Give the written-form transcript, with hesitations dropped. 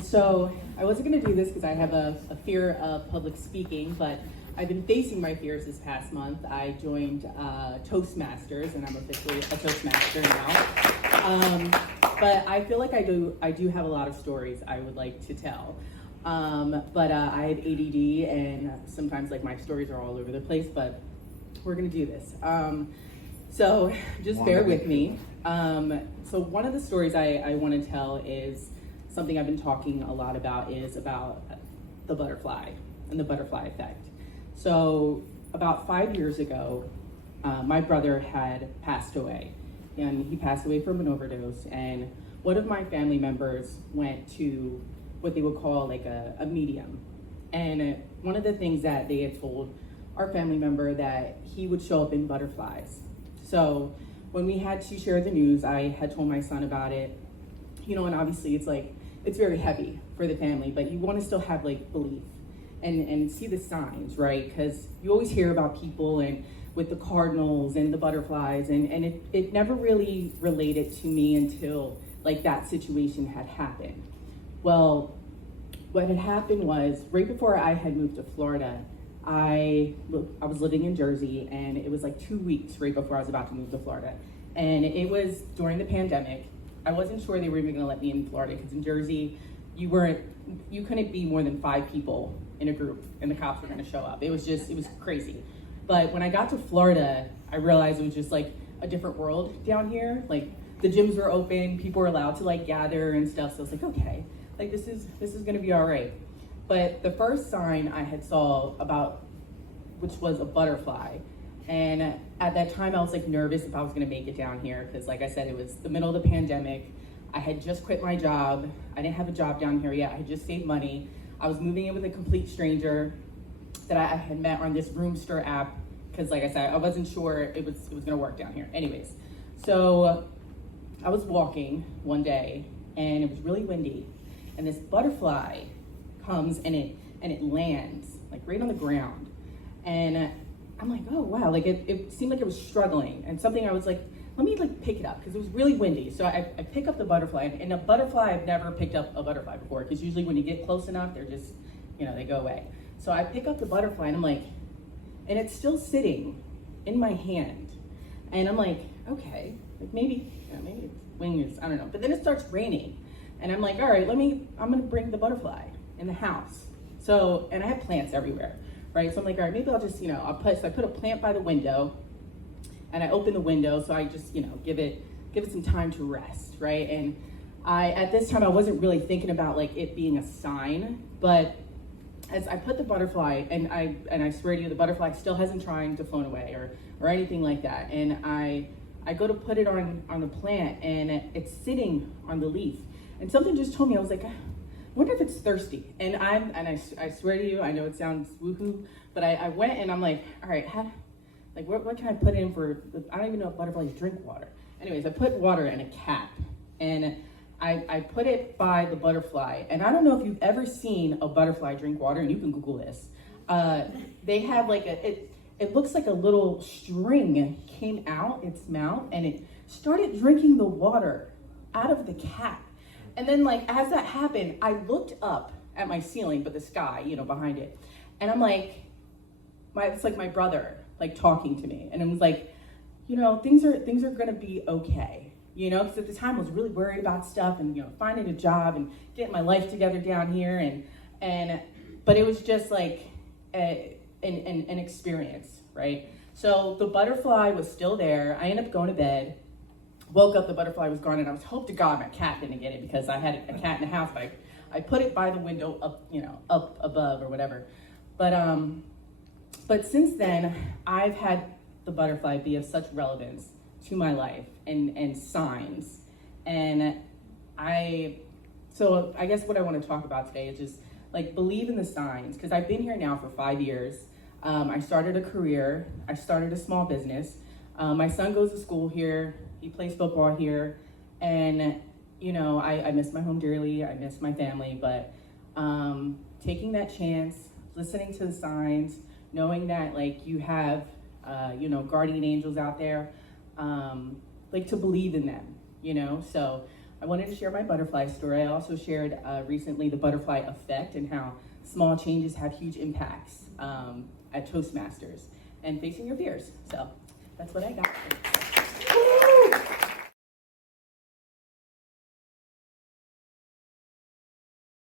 So I wasn't going to do this because I have a fear of public speaking, but I've been facing my fears this past month. I joined Toastmasters, and I'm officially a Toastmaster now. But I feel like I do have a lot of stories I would like to tell. But I have ADD, and sometimes like my stories are all over the place. But we're going to do this. So just bear with me. So one of the stories I want to tell is something I've been talking a lot about, is about the butterfly and the butterfly effect. So about 5 years ago, my brother had passed away, and he passed away from an overdose. And one of my family members went to what they would call like a medium. And one of the things that they had told our family member, that he would show up in butterflies. So when we had to share the news, I had told my son about it, and obviously it's very heavy for the family, but you want to still have like belief and see the signs, right? Because you always hear about people and with the cardinals and the butterflies, and it never really related to me until like that situation had happened. Well, what had happened was right before I had moved to Florida, I was living in Jersey, and it was like 2 weeks right before I was about to move to Florida. And it was during the pandemic. I wasn't sure they were even gonna let me in Florida, because in Jersey, you couldn't be more than 5 people in a group, and the cops were gonna show up. It was crazy. But when I got to Florida, I realized it was just like a different world down here. Like the gyms were open, people were allowed to like gather and stuff. So I was like, okay, like this is gonna be all right. But the first sign I had saw about, which was a butterfly, and at that time I was like nervous if I was gonna make it down here, because like I said, it was the middle of the pandemic. I had just quit my job. I didn't have a job down here yet. I had just saved money. I was moving in with a complete stranger that I had met on this Roomster app, because like I said, I wasn't sure it was gonna work down here. Anyways, so I was walking one day, and it was really windy, and this butterfly comes and it lands like right on the ground, and I'm like, oh wow, like it seemed like it was struggling, and something I was like, let me like pick it up, because it was really windy. So I pick up the butterfly, and a butterfly, I've never picked up a butterfly before, because usually when you get close enough, they're just, they go away. So I pick up the butterfly, and I'm like, and it's still sitting in my hand, and I'm like, okay, like maybe its wing is, I don't know. But then it starts raining, and I'm like, all right, I'm gonna bring the butterfly in the house. So, and I have plants everywhere, right? So I'm like, all right, maybe I'll just, I put a plant by the window, and I open the window, so I just, give it some time to rest, right? And at this time, I wasn't really thinking about like it being a sign, but as I put the butterfly, and I swear to you, the butterfly still hasn't tried to flown away or anything like that. And I go to put it on the plant, and it's sitting on the leaf. And something just told me, I was like, I wonder if it's thirsty. And I swear to you, I know it sounds woohoo, but I went and I'm like, all right, what can I put in for, I don't even know if butterflies drink water. Anyways, I put water in a cap, and I put it by the butterfly. And I don't know if you've ever seen a butterfly drink water, and you can Google this. They have like it looks like a little string came out its mouth, and it started drinking the water out of the cap. And then like, as that happened, I looked up at my ceiling, but the sky, behind it. And I'm like, it's like my brother, like talking to me. And it was like, things are gonna be okay. Because at the time I was really worried about stuff, and, finding a job and getting my life together down here. But it was just like an experience, right? So the butterfly was still there. I ended up going to bed. Woke up, the butterfly was gone, and I was, hope to God my cat didn't get it, because I had a cat in the house, but I put it by the window up above or whatever. But since then, I've had the butterfly be of such relevance to my life and signs. And so I guess what I want to talk about today is just like believe in the signs, because I've been here now for 5 years. I started a career, I started a small business. My son goes to school here. He plays football here, and I miss my home dearly. I miss my family, but taking that chance, listening to the signs, knowing that like you have guardian angels out there, like to believe in them, So I wanted to share my butterfly story. I also shared recently the butterfly effect and how small changes have huge impacts at Toastmasters and facing your fears. So that's what I got.